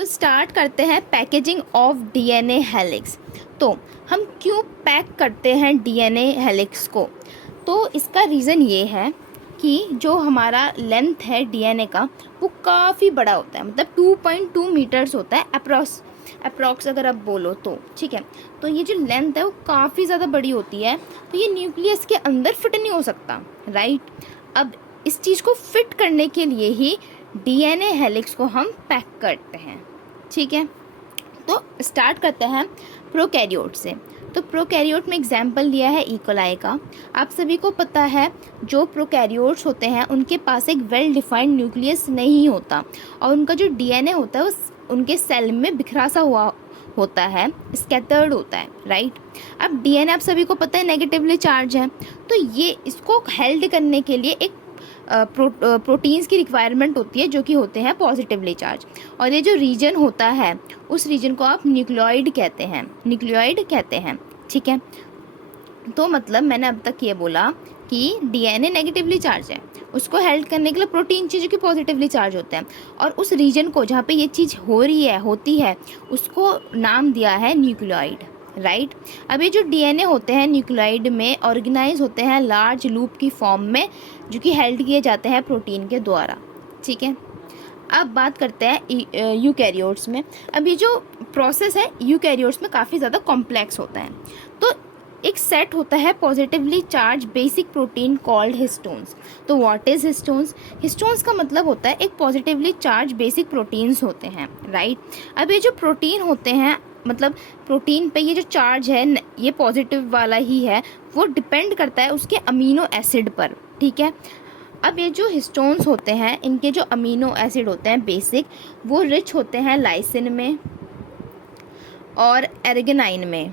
तो स्टार्ट करते हैं पैकेजिंग ऑफ डीएनए हेलिक्स। तो हम क्यों पैक करते हैं डीएनए हेलिक्स को? तो इसका रीज़न ये है कि जो हमारा लेंथ है डीएनए का वो काफ़ी बड़ा होता है, मतलब 2.2 मीटर्स होता है अप्रॉक्स अगर आप बोलो तो, ठीक है। तो ये जो लेंथ है वो काफ़ी ज़्यादा बड़ी होती है, तो ये न्यूक्लियस के अंदर फिट नहीं हो सकता, राइट। अब इस चीज़ को फिट करने के लिए ही डीएनए हेलिक्स को हम पैक करते हैं, ठीक है। तो स्टार्ट करते हैं प्रोकैरियोट से। तो प्रोकैरियोट में एग्जाम्पल लिया है इकोलाई का। आप सभी को पता है जो प्रोकैरियोट्स होते हैं उनके पास एक वेल डिफाइंड न्यूक्लियस नहीं होता और उनका जो डीएनए होता है वो उनके सेल में बिखरा सा हुआ होता है, स्कैटर्ड होता है, राइट। अब डीएनए आप सभी को पता है नेगेटिवली चार्ज है, तो ये इसको हेल्ड करने के लिए एक प्रोटीन्स की रिक्वायरमेंट होती है जो कि होते हैं पॉजिटिवली चार्ज। और ये जो रीजन होता है उस रीजन को आप न्यूक्लियोइड कहते हैं, ठीक है। तो मतलब मैंने अब तक ये बोला कि डीएनए नेगेटिवली चार्ज है, उसको हेल्ड करने के लिए प्रोटीन चाहिए जो कि पॉजिटिवली चार्ज होते हैं, और उस रीजन को जहाँ पे ये चीज़ होती है उसको नाम दिया है न्यूक्लियोइड, राइट। अब ये जो डीएनए होते हैं न्यूक्लियोइड में ऑर्गेनाइज होते हैं लार्ज लूप की फॉर्म में जो कि हेल्ड किए जाते हैं प्रोटीन के द्वारा, ठीक है। अब बात करते हैं यूकैरियोट्स में। अब ये जो प्रोसेस है यूकैरियोट्स में काफ़ी ज़्यादा कॉम्प्लेक्स होता है। तो एक सेट होता है positively charge basic protein called histones. तो व्हाट इज हिस्टोन्स? हिस्टोन्स का मतलब होता है एक पॉजिटिवली चार्ज बेसिक प्रोटीन्स होते हैं, राइट। अब ये जो प्रोटीन होते हैं, मतलब प्रोटीन पे ये जो चार्ज है ये पॉजिटिव वाला ही है, वो डिपेंड करता है उसके अमीनो एसिड पर, ठीक है। अब ये जो हिस्टोन्स होते हैं इनके जो अमीनो एसिड होते हैं बेसिक, वो रिच होते हैं लाइसिन में और एर्गेनाइन में,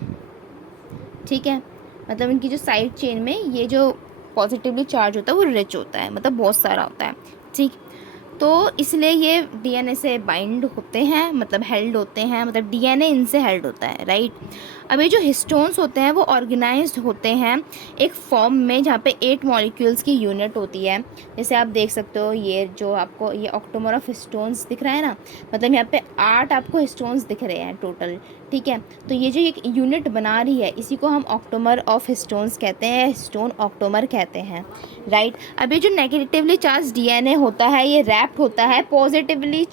ठीक है। मतलब इनकी जो साइड चेन में ये जो पॉजिटिवली चार्ज होता है वो रिच होता है, मतलब बहुत सारा होता है, ठीक। तो इसलिए ये डीएनए से बाइंड होते हैं, मतलब हेल्ड होते हैं, मतलब डीएनए इनसे हेल्ड होता है, राइट। अब ये जो हिस्टोन्स होते हैं वो ऑर्गेनाइज्ड होते हैं एक फॉर्म में जहाँ पे 8 मॉलिक्यूल्स की यूनिट होती है। जैसे आप देख सकते हो ये जो आपको ये ऑक्टोमर ऑफ हिस्टोन्स दिख रहा है ना, मतलब यहाँ पे 8 आपको हिस्टोन्स दिख रहे हैं टोटल, ठीक है। तो ये जो एक यूनिट बना रही है इसी को हम ऑक्टोमर ऑफ हिस्टोन्स कहते हैं, हिस्टोन ऑक्टोमर कहते हैं, राइट। अब ये जो नेगेटिवली चार्ज डीएनए होता है ये रैप्ड होता है पॉजिटिवली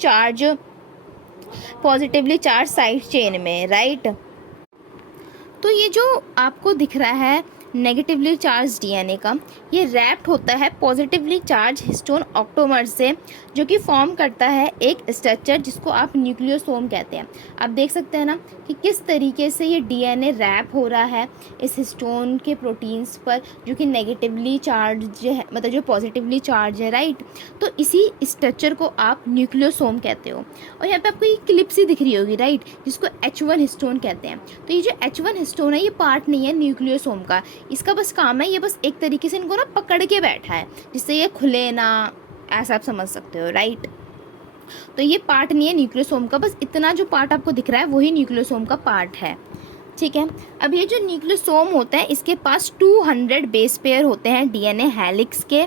चार्ज साइड चेन में, राइट। तो ये जो आपको दिख रहा है नेगेटिवली चार्ज डीएनए का, ये रैप्ड होता है पॉजिटिवली चार्ज हिस्टोन ऑक्टोमर से जो कि फॉर्म करता है एक स्ट्रक्चर जिसको आप न्यूक्लियोसोम कहते हैं। आप देख सकते हैं ना कि किस तरीके से ये डीएनए रैप हो रहा है इस हिस्टोन के प्रोटीन्स पर जो कि नेगेटिवली चार्ज है, मतलब जो पॉजिटिवली चार्ज है, राइट। तो इसी स्ट्रक्चर को आप न्यूक्लियोसोम कहते हो। और यहाँ पे आपको ये क्लिप सी दिख रही होगी, राइट, जिसको H1 हिस्टोन कहते हैं। तो ये जो H1 हिस्टोन है ये पार्ट नहीं है न्यूक्लियोसोम का, इसका बस काम है ये बस एक तरीके से इनको ना पकड़ के बैठा है जिससे ये खुले ना, ऐसा आप समझ सकते हो, राइट। तो ये पार्ट नहीं है न्यूक्लियोसोम का, बस इतना जो पार्ट आपको दिख रहा है वही न्यूक्लियोसोम का पार्ट है, ठीक है। अब ये जो न्यूक्लियोसोम होता है इसके पास 200 बेस पेयर होते हैं डीएनए हेलिक्स के,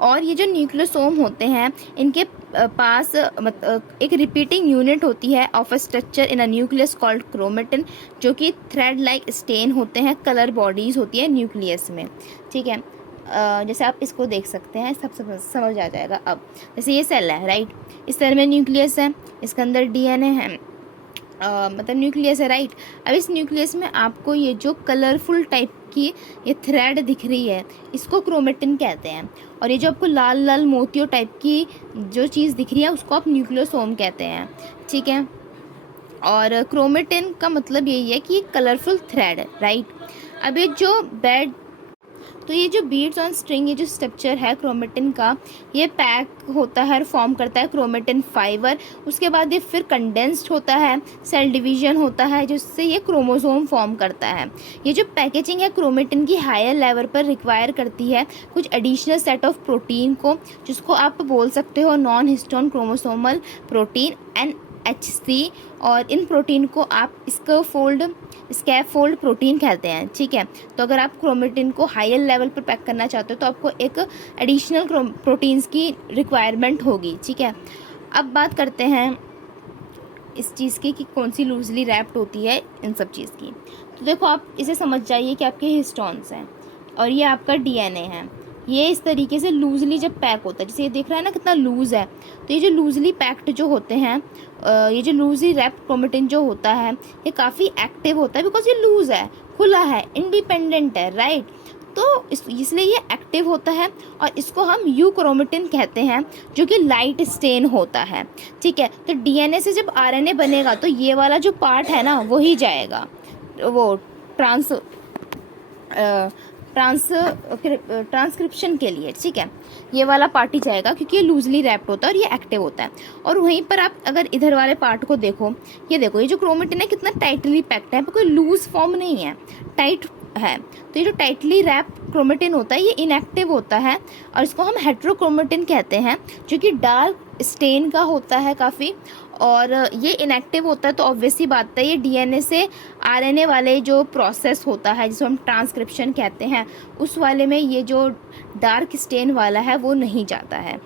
और ये जो न्यूक्लियोसोम होते हैं इनके पास एक रिपीटिंग यूनिट होती है of a structure in a nucleus called chromatin, जो कि थ्रेड लाइक स्टेन होते हैं, कलर बॉडीज होती है न्यूक्लियस में, ठीक है। जैसे आप इसको देख सकते हैं, सब समझ आ जाएगा। अब जैसे ये सेल है, राइट, इस सेल में न्यूक्लियस है, इसके अंदर डीएनए है, मतलब न्यूक्लियस है, राइट। अब इस न्यूक्लियस में आपको ये जो कलरफुल टाइप की ये थ्रेड दिख रही है इसको क्रोमेटिन कहते हैं, और ये जो आपको लाल लाल मोतियों टाइप की जो चीज़ दिख रही है उसको आप न्यूक्लियोसोम कहते हैं, ठीक है। और क्रोमेटिन का मतलब यही है कि ये कलरफुल थ्रेड है, राइट। अब ये जो बीड्स ऑन स्ट्रिंग, ये जो स्ट्रक्चर है क्रोमेटिन का, ये पैक होता है, फॉर्म करता है क्रोमेटिन फाइबर। उसके बाद ये फिर कंडेंस्ड होता है, सेल डिवीजन होता है जिससे ये क्रोमोसोम फॉर्म करता है। ये जो पैकेजिंग है क्रोमेटिन की हायर लेवल पर रिक्वायर करती है कुछ एडिशनल सेट ऑफ प्रोटीन को, जिसको आप बोल सकते हो non histone chromosomal protein NHC, और इन प्रोटीन को आप स्कैफोल्ड प्रोटीन कहते हैं, ठीक है। तो अगर आप क्रोमेटिन को हायर लेवल पर पैक करना चाहते हो तो आपको एक एडिशनल प्रोटीन्स की रिक्वायरमेंट होगी, ठीक है। अब बात करते हैं इस चीज़ की कि कौन सी लूजली रैप्ड होती है इन सब चीज़ की। तो देखो आप इसे समझ जाइए कि आपके हिस्टोन्स हैं और ये आपका डीएनए है। ये इस तरीके से लूजली जब पैक होता है, जैसे ये देख रहा है ना कितना लूज़ है, तो ये जो लूजली पैक्ड जो होते हैं, ये जो लूजली रैप्ड क्रोमेटिन जो होता है ये काफ़ी एक्टिव होता है, बिकॉज ये लूज़ है, खुला है, इंडिपेंडेंट है, राइट। तो इसलिए ये एक्टिव होता है और इसको हम यूक्रोमेटिन कहते हैं, जो कि लाइट स्टेन होता है, ठीक है। तो डीएनए से जब आरएनए बनेगा तो ये वाला जो पार्ट है ना वो ही जाएगा, वो ट्रांसक्रिप्शन के लिए, ठीक है। ये वाला पार्ट ही जाएगा क्योंकि ये लूजली रैप्ड होता है और ये एक्टिव होता है। और वहीं पर आप अगर इधर वाले पार्ट को देखो, ये देखो ये जो क्रोमेटिन है कितना टाइटली पैक्ड है, कोई लूज फॉर्म नहीं है, टाइट है। तो ये जो टाइटली रैप क्रोमेटिन होता है ये इनएक्टिव होता है और इसको हम हेट्रोक्रोमेटिन कहते हैं, जो कि डार्क स्टेन का होता है काफ़ी, और ये इनएक्टिव होता है। तो ऑब्वियस ही बात है ये डीएनए से आरएनए वाले जो प्रोसेस होता है जिसको हम ट्रांसक्रिप्शन कहते हैं, उस वाले में ये जो डार्क स्टेन वाला है वो नहीं जाता है।